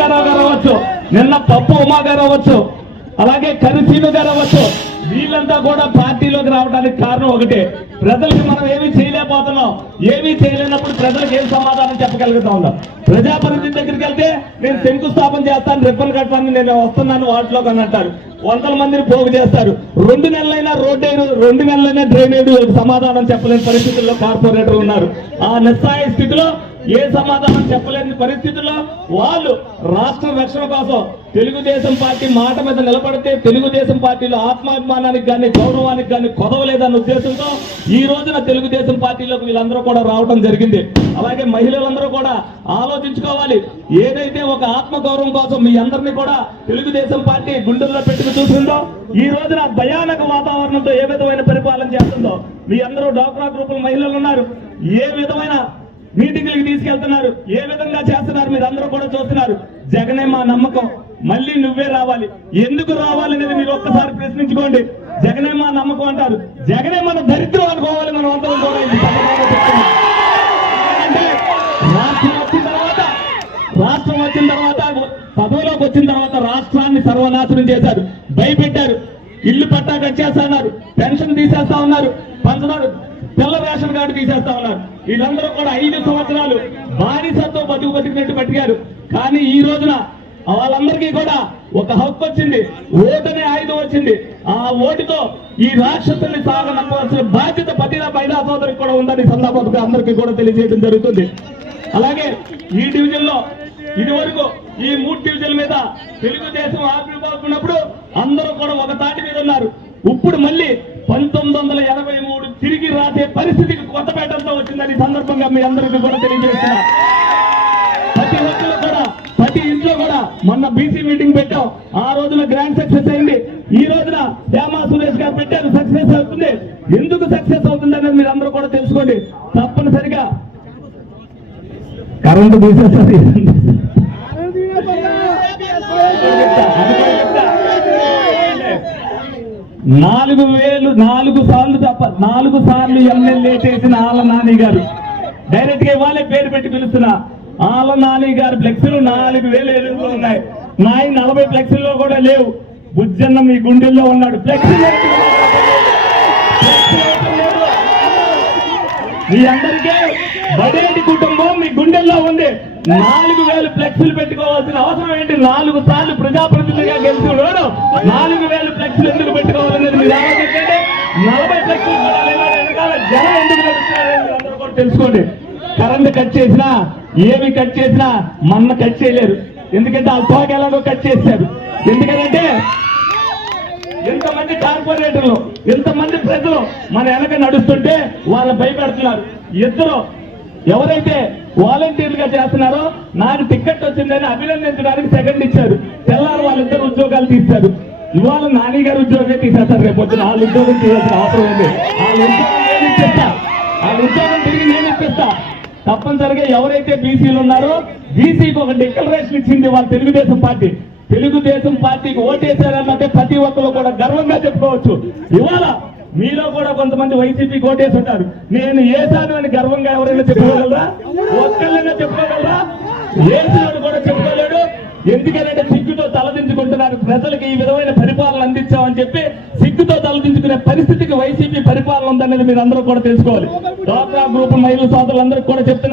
రంగారావు గారు అవ్వచ్చు నిన్న పప్పు ఉమా గారు అవ్వచ్చు అలాగే కరిసీను గారు అవ్వచ్చు వీళ్ళంతా కూడా పార్టీలోకి రావడానికి కారణం ఒకటే. ప్రజలకు మనం ఏమీ చేయలేకపోతున్నాం. ఏమీ చేయలేనప్పుడు ప్రజలకు ఏం సమాధానం చెప్పగలుగుతా ఉన్నాం. ప్రజాప్రతినిధి దగ్గరికి వెళ్తే నేను శంకుస్థాపన చేస్తాను రిబ్బన్ కట్టడానికి నేను వస్తున్నాను వాటిలోకి అని అంటారు. వందల మందిని పోగు చేస్తారు. రెండు నెలలైనా రోడ్ రెండు నెలలైనా డ్రైనేజ్ సమాధానం చెప్పలేని పరిస్థితుల్లో కార్పొరేటర్ ఉన్నారు. ఆ నిస్సాయ స్థితిలో ఏ సమాధానం చెప్పలేని పరిస్థితుల్లో వాళ్ళు రాష్ట్ర రక్షణ కోసం తెలుగుదేశం పార్టీ మాట మీద నిలబడితే తెలుగుదేశం పార్టీలో ఆత్మాభిమానానికి కానీ గౌరవానికి కానీ కొదవలేదన్న ఉద్దేశంతో ఈ రోజున తెలుగుదేశం పార్టీలోకి వీళ్ళందరూ కూడా రావడం జరిగింది. అలాగే మహిళలందరూ కూడా ఆలోచించుకోవాలి. ఏదైతే ఒక ఆత్మగౌరవం కోసం మీ అందరినీ కూడా తెలుగుదేశం పార్టీ గుండెల్లో పెట్టుకు చూస్తుందో ఈ రోజున భయానక వాతావరణంతో ఏ విధమైన పరిపాలన చేస్తుందో మీ అందరూ డాక్రా గ్రూపుల మహిళలు ఉన్నారు. ఏ విధమైన మీటింగ్లకు తీసుకెళ్తున్నారు. ఏ విధంగా చేస్తున్నారు మీరు అందరూ కూడా చూస్తున్నారు. జగనే మా నమ్మకం. మళ్ళీ నువ్వే రావాలి. ఎందుకు రావాలి అనేది మీరు ఒక్కసారి ప్రశ్నించుకోండి. జగనే మా నమ్మకం అంటారు. జగనే మన దరిద్రం అనుకోవాలి మనం అందరం కూడా రాష్ట్రం వచ్చిన తర్వాత రాష్ట్రం వచ్చిన తర్వాత పదవిలోకి వచ్చిన తర్వాత రాష్ట్రాన్ని సర్వనాశనం చేశారు. భయపెట్టారు. ఇల్లు పట్టా కట్టేస్తున్నారు పెన్షన్ తీసేస్తా ఉన్నారు. పంచదారు తెల్ల రేషన్ కార్డు తీసేస్తా ఉన్నారు. వీళ్ళందరూ కూడా ఐదు సంవత్సరాలు బానిసత్వం బతుకు బతికినట్టు బతికారు. కానీ ఈ రోజున వాళ్ళందరికీ కూడా ఒక హక్కు వచ్చింది. ఓటనే ఆయుధం వచ్చింది. ఆ ఓటుతో ఈ రాక్షసుల్ని సాగనవలసిన బాధ్యత పతిన పైదా సోదరికి కూడా ఉందని సందర్భంగా అందరికీ కూడా తెలియజేయడం జరుగుతుంది. అలాగే ఈ డివిజన్లో ఇది వరకు ఈ మూడు డివిజన్ల మీద తెలుగుదేశం ఆవిర్భావుకున్నప్పుడు అందరూ కూడా ఒక తాటి మీద ఉన్నారు. ఇప్పుడు మళ్ళీ సందర్భంగా మీ అందరికీ కూడా తెలియజేస్తున్నా. ప్రతి ఒక్కరు కూడా ప్రతి ఇంట్లో కూడా మొన్న బీసీ మీటింగ్ పెట్టాం. ఆ రోజున గ్రాండ్ సక్సెస్ అయింది. ఈ రోజున శ్యామా సురేష్ గారు పెట్టారు. సక్సెస్ అవుతుంది. ఎందుకు సక్సెస్ అవుతుంది అనేది మీరు అందరూ కూడా తెలుసుకోండి. తప్పనిసరిగా కరెంటు తీసేస్తుంది నాలుగు వేలు నాలుగు సార్లు తప్ప నాలుగు సార్లు ఎమ్మెల్యే చేసిన ఆల నాని గారు. డైరెక్ట్గా ఇవాళే పేరు పెట్టి పిలుస్తున్నా. ఆల నాని గారు ఫ్లెక్సీలు నాలుగు వేలు ఎలుగులో ఉన్నాయి. నాయ నలభై ఫ్లెక్సీల్లో కూడా లేవు. బుజ్జన్న మీ గుండెల్లో ఉన్నాడు. ఫ్లెక్సీ మీ అందరికీ బడేటి కుటుంబం మీ గుండెల్లో ఉంది. నాలుగు వేలు ఫ్లెక్సీలు పెట్టుకోవాల్సిన అవసరం ఏంటి? నాలుగు సార్లు ప్రజాప్రతినిధిగా గెలిచినోడు నాలుగు వేలు ఫ్లెక్సీలు ఎందుకు పెట్టుకోవాలనేది మీరు ఆలోచించండి నలభై ఫ్లెక్సీలు కూడా లేవని వెనకాల జనం ఎందుకు నడుస్తున్నారని మీరు అందరూ కూడా తెలుసుకోండి. కరెంట్ కట్ చేసినా ఏమి కట్ చేసినా మన్న కట్ చేయలేరు. ఎందుకంటే ఆ తోక ఎలాగో కట్ చేశారు ఎందుకంటే ఎంతమంది కార్పొరేటర్లు ఎంతమంది ప్రజలు మన వెనక నడుస్తుంటే వాళ్ళ భయపెడుతున్నారు. ఇద్దరు ఎవరైతే వాలంటీర్లుగా చేస్తున్నారో నాకు టికెట్ వచ్చిందని అభినందించడానికి సెకండ్ ఇచ్చారు. తెల్లారు వాళ్ళిద్దరు ఉద్యోగాలు తీస్తారు. ఇవాళ నాని గారు ఉద్యోగం తీసేస్తారు రేపు పొద్దున వాళ్ళు ఉద్యోగం తీయాల్సిన అవసరం ఉంది. వాళ్ళు ఉద్యోగం ఆ ఉద్యోగం తిరిగి నేను ఇప్పిస్తా. తప్పనిసరిగా ఎవరైతే బీసీలు ఉన్నారో బీసీకి ఒక డిక్లరేషన్ ఇచ్చింది వాళ్ళ తెలుగుదేశం పార్టీ. తెలుగుదేశం పార్టీకి ఓటేశారన్నంటే ప్రతి ఒక్కరు కూడా గర్వంగా చెప్పుకోవచ్చు. ఇవాళ మీలో కూడా కొంతమంది వైసీపీకి ఓటేసి ఉంటారు. నేను ఏసాను అని గర్వంగా ఎవరైనా చెప్పుకోగలరా? ఒక్కళ్ళైనా చెప్పుకోగలరా? ఏసినోడు కూడా చెప్పుకోలేడు. ఎందుకంటే సిగ్గుతో తలదించుకుంటున్నారు. ప్రజలకు ఈ విధమైన పరిపాలన అందించామని చెప్పి సిగ్గుతో పరిస్థితికి వైసీపీ పరిపాలన ఉందనేది మీరు అందరూ కూడా తెలుసుకోవాలి. డ్వాక్రా గ్రూప్ మహిళా సోదరులందరికీ కూడా చెప్తున్నారు.